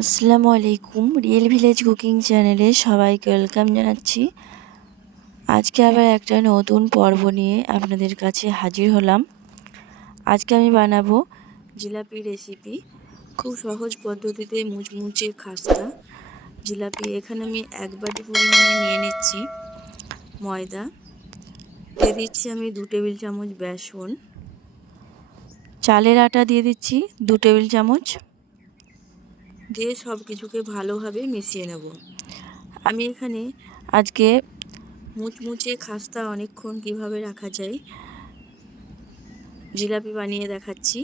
আসসালামু আলাইকুম real village cooking চ্যানেলে সবাইকে ওয়েলকাম জানাচ্ছি। আজকে আবার একটা নতুন পর্ব নিয়ে আপনাদের কাছে হাজির হলাম। আজকে আমি বানাবো জিলাপি রেসিপি খুব সহজ পদ্ধতিতে মুচমুচে খাস্তা। জিলাপি এখানে আমি এক বাটি পরিমাণে নিয়ে নিচ্ছি ময়দা। দিয়ে দিচ্ছি আমি দু টেবিল চামচ বেসন। চালের আটা দিয়ে দিচ্ছি দু টেবিল চামচ। দিয়ে সব কিছুকে ভালোভাবে মিশিয়ে নেব। আমি এখানে আজকে মুচমুচে খাস্তা অনেকক্ষণ কীভাবে রাখা যায় জিলাপি বানিয়ে দেখাচ্ছি।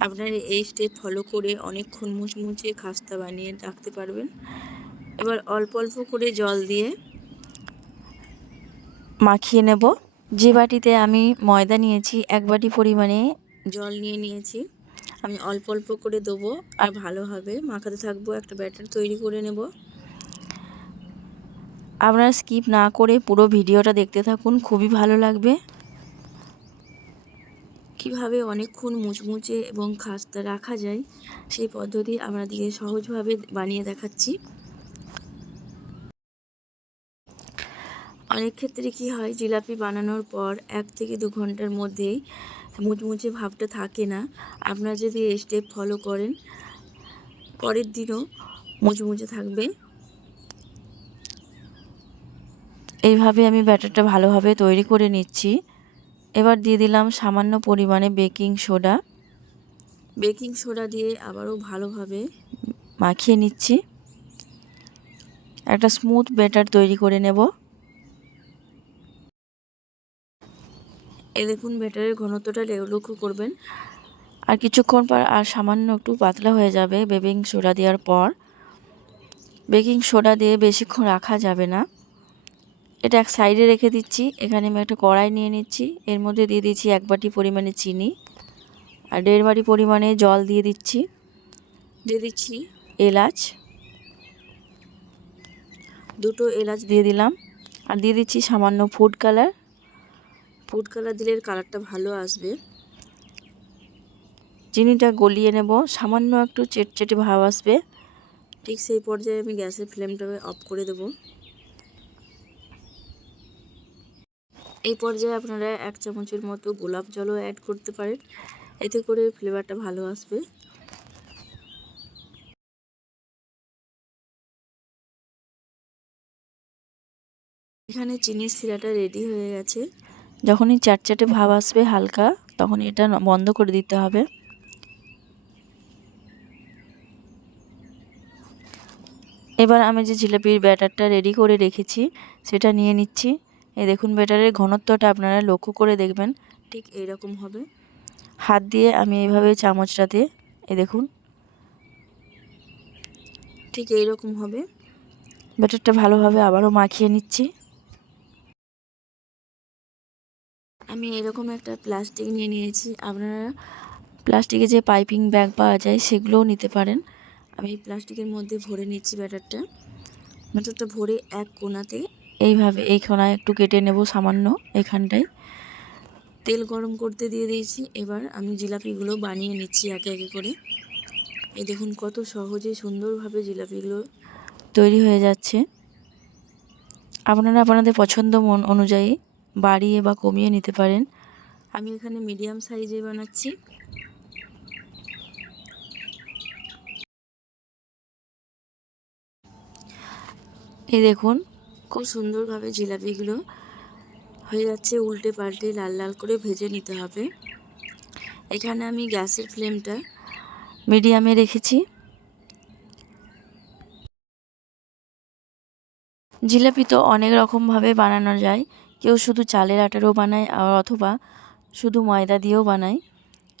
আপনারা এই স্টেপ ফলো করে অনেকক্ষণ মুচমুচে খাস্তা বানিয়ে রাখতে পারবেন। এবার অল্প অল্প করে জল দিয়ে মাখিয়ে নেব। যে বাটিতে আমি ময়দা নিয়েছি, এক বাটি পরিমাণে জল নিয়ে নিয়েছি। আমি অল্প অল্প করে দেবো আর ভালোভাবে মাখাতে থাকব, একটা ব্যাটার তৈরি করে নেব। আপনারা স্কিপ না করে পুরো ভিডিওটা দেখতে থাকুন, খুবই ভালো লাগবে। কীভাবে অনেকক্ষণ মুচমুচে এবং খাস্তা রাখা যায়, সেই পদ্ধতি আপনাদেরকে সহজভাবে বানিয়ে দেখাচ্ছি। অনেক ক্ষেত্রে কি হয়, জিলাপি বানানোর পর এক থেকে দু ঘণ্টার মধ্যেই মুচমুচে ভাবটা থাকে না। আপনারা যদি এই স্টেপ ফলো করেন পরের দিনও মুচমুচে থাকবে। এইভাবে আমি ব্যাটারটা ভালোভাবে তৈরি করে নিচ্ছি। এবার দিয়ে দিলাম সামান্য পরিমাণে বেকিং সোডা। বেকিং সোডা দিয়ে আবারও ভালোভাবে মাখিয়ে নিচ্ছি। একটা স্মুথ ব্যাটার তৈরি করে নেব। এই দেখুন ব্যাটারের ঘনত্বটা লক্ষ্য করবেন। আর কিছুক্ষণ পর আর সামান্য একটু পাতলা হয়ে যাবে বেকিং সোডা দেওয়ার পর। বেকিং সোডা দিয়ে বেশিক্ষণ রাখা যাবে না। এটা এক সাইডে রেখে দিচ্ছি। এখানে আমি একটা কড়াই নিয়ে নিচ্ছি। এর মধ্যে দিয়ে দিচ্ছি এক বাটি পরিমাণে চিনি আর দেড় বাটি পরিমাণে জল দিয়ে দিচ্ছি। দিয়ে দিচ্ছি এলাচ। দুটো এলাচ দিয়ে দিলাম। আর দিয়ে দিচ্ছি সামান্য ফুড কালার। ফুড কালার দিলে কালারটা ভালো আসবে। চিনিটা গলিয়ে নেব সামান্য একটু চেটচেটে ভাব আসবে। ঠিক সেই পর্যায়ে আমি গ্যাসের ফ্লেমটা অফ করে দেব। এই পর্যায়ে আপনারা এক চামচের মতো গোলাপ জলও অ্যাড করতে পারেন। এতে করে ফ্লেভারটা ভালো আসবে। এখানে চিনির শিরাটা রেডি হয়ে গেছে। যখনই চাটচাটে ভাব আসবে হালকা, তখন এটা বন্ধ করে দিতে হবে। এবার আমি যে জিলাপির ব্যাটারটা রেডি করে রেখেছি, সেটা নিয়ে নিচ্ছি। এই দেখুন ব্যাটারের ঘনত্বটা আপনারা লক্ষ্য করে দেখবেন, ঠিক এইরকম হবে। হাত দিয়ে আমি এইভাবে চামচটাতে এ দেখুন, ঠিক এইরকম হবে। ব্যাটারটা ভালোভাবে আবারও মাখিয়ে নিচ্ছি। আমি এরকম একটা প্লাস্টিক নিয়ে নিয়েছি। আপনারা প্লাস্টিকে যে পাইপিং ব্যাগ পাওয়া যায় সেগুলোও নিতে পারেন। আমি প্লাস্টিকের মধ্যে ভরে নিচ্ছি ব্যাটারটা। ব্যাটারটা ভরে এক কোনাতে এইভাবে এই কোনায় একটু কেটে নেব সামান্য এখানটায়। তেল গরম করতে দিয়ে দিয়েছি। এবার আমি জিলাপিগুলো বানিয়ে নিচ্ছি একে একে করে। এই দেখুন কত সহজে সুন্দরভাবে জিলাপিগুলো তৈরি হয়ে যাচ্ছে। আপনারা আপনাদের পছন্দ মন অনুযায়ী বাড়িয়ে বা কমিয়ে নিতে পারেন। আমি এখানে মিডিয়াম সাইজে বানাচ্ছি। এই দেখুন, খুব সুন্দরভাবে জিলাপিগুলো হয়ে যাচ্ছে। উল্টে পাল্টে লাল লাল করে ভেজে নিতে হবে। এখানে আমি গ্যাসের ফ্লেমটা মিডিয়ামে রেখেছি। জিলাপি তো অনেক রকমভাবে বানানো যায়। কেউ শুধু চালের আটারও বানায় আর অথবা শুধু ময়দা দিয়েও বানায়।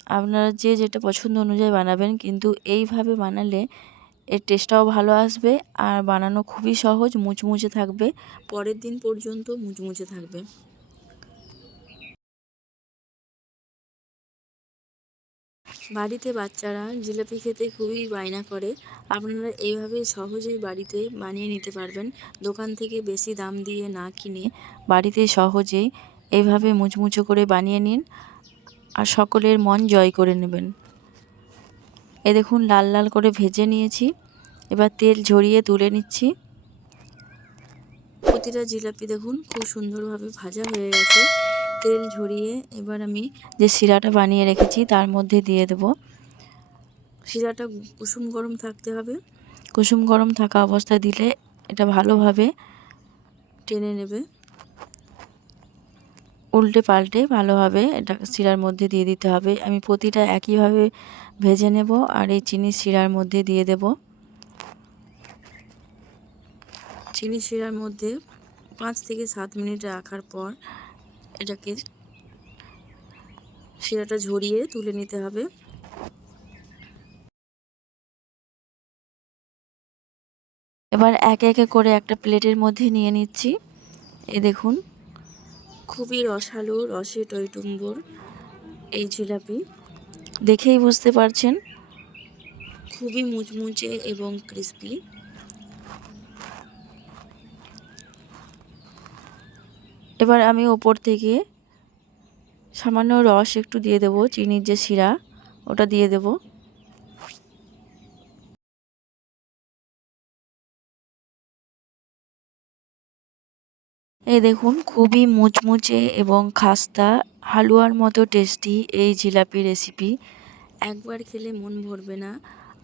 আপনারা যে যেটা পছন্দ অনুযায়ী বানাবেন, কিন্তু এইভাবে বানালে এর টেস্টটাও ভালো আসবে আর বানানো খুবই সহজ, মুচমুচে থাকবে। পরের দিন পর্যন্ত মুচমুচে থাকবে। বাড়িতে বাচ্চারা জিলাপি খেতে খুবই বায়না করে, আপনারা এইভাবে সহজেই বাড়িতে বানিয়ে নিতে পারবেন। দোকান থেকে বেশি দাম দিয়ে না কিনে বাড়িতে সহজেই এইভাবে মুচমুচো করে বানিয়ে নিন আর সকলের মন জয় করে নেবেন। এ দেখুন, লাল লাল করে ভেজে নিয়েছি। এবার তেল ঝরিয়ে তুলে নিচ্ছি। প্রতিটা জিলাপি দেখুন, খুব সুন্দরভাবে ভাজা হয়ে গেছে। তেল ঝরিয়ে এবার আমি যে শিরাটা বানিয়ে রেখেছি তার মধ্যে দিয়ে দেব। শিরাটা কুসুম গরম থাকতে হবে। কুসুম গরম থাকা অবস্থায় দিলে এটা ভালোভাবে টেনে নেবে। উল্টে পাল্টে ভালোভাবে এটা শিরার মধ্যে দিয়ে দিতে হবে। আমি প্রতিটা একইভাবে ভেজে নেব আর এই চিনি শিরার মধ্যে দিয়ে দেব। চিনি শিরার মধ্যে পাঁচ থেকে সাত মিনিট রাখার পর এটাকে শিরাটা ঝরিয়ে তুলে নিতে হবে। এবার একে একে করে একটা প্লেটের মধ্যে নিয়ে নিচ্ছি। এ দেখুন, খুবই রসালো রসে টইটুম্বর এই জিলাপি। দেখেই বুঝতে পারছেন, খুবই মুচমুচে এবং ক্রিস্পি। এবার আমি ওপর থেকে সামান্য রস একটু দিয়ে দেবো, চিনির যে শিরা, ওটা দিয়ে দেবো। এই দেখুন, খুবই মুচমুচে এবং খাস্তা, হালুয়ার মতো টেস্টি এই জিলাপি রেসিপি একবার খেলে মন ভরবে না,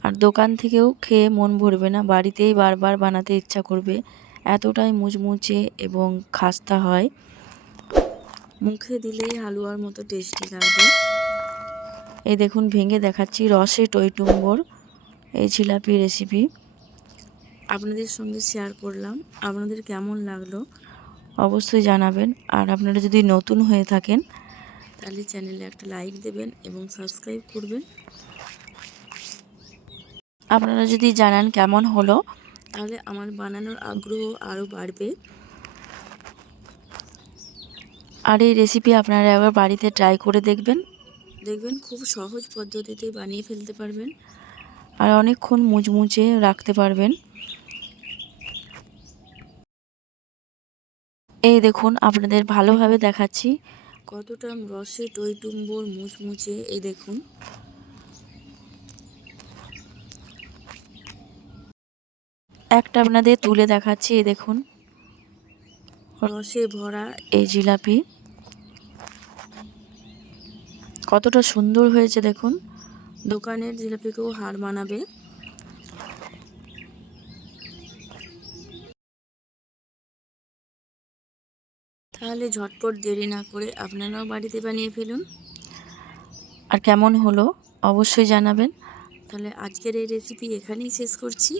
আর দোকান থেকেও খেয়ে মন ভরবে না, বাড়িতেই বারবার বানাতে ইচ্ছা করবে। এতটাই মুচমুচে এবং খাস্তা হয়। মুখে দিলেই হালুয়ার মতো টেস্টি লাগবে। এই দেখুন, ভেঙে দেখাচ্ছি রসে টইটুম্বর। এই জিলাপি রেসিপি আপনাদের সঙ্গে শেয়ার করলাম। আপনাদের কেমন লাগল অবশ্যই জানাবেন। আর আপনারা যদি নতুন হয়ে থাকেন, তাহলে চ্যানেলে একটা লাইক দেবেন এবং সাবস্ক্রাইব করবেন। আপনারা যদি জানান কেমন হলো তাহলে আমার বানানোর আগ্রহ আরও বাড়বে। আর এই রেসিপি আপনারা একবার বাড়িতে ট্রাই করে দেখবেন। দেখবেন খুব সহজ পদ্ধতিতে বানিয়ে ফেলতে পারবেন। আর অনেকক্ষণ মুচমুচে রাখতে পারবেন। এই দেখুন আপনাদের ভালোভাবে দেখাচ্ছি। কতটা রসে টইটুম্বর মুচমুচে এই দেখুন। একটা আপনাদের তুলে দেখাচ্ছি, এই দেখুন। রসে ভরা এই জিলাপি। কতটা সুন্দর হয়েছে, দেখুন। দোকানের জিলাপিকেও হার মানাবে। তাহলে ঝটপট দেরি না করে আপনারাও বাড়িতে বানিয়ে ফেলুন। আর কেমন হলো, অবশ্যই জানাবেন। তাহলে আজকের এই রেসিপি এখানেই শেষ করছি।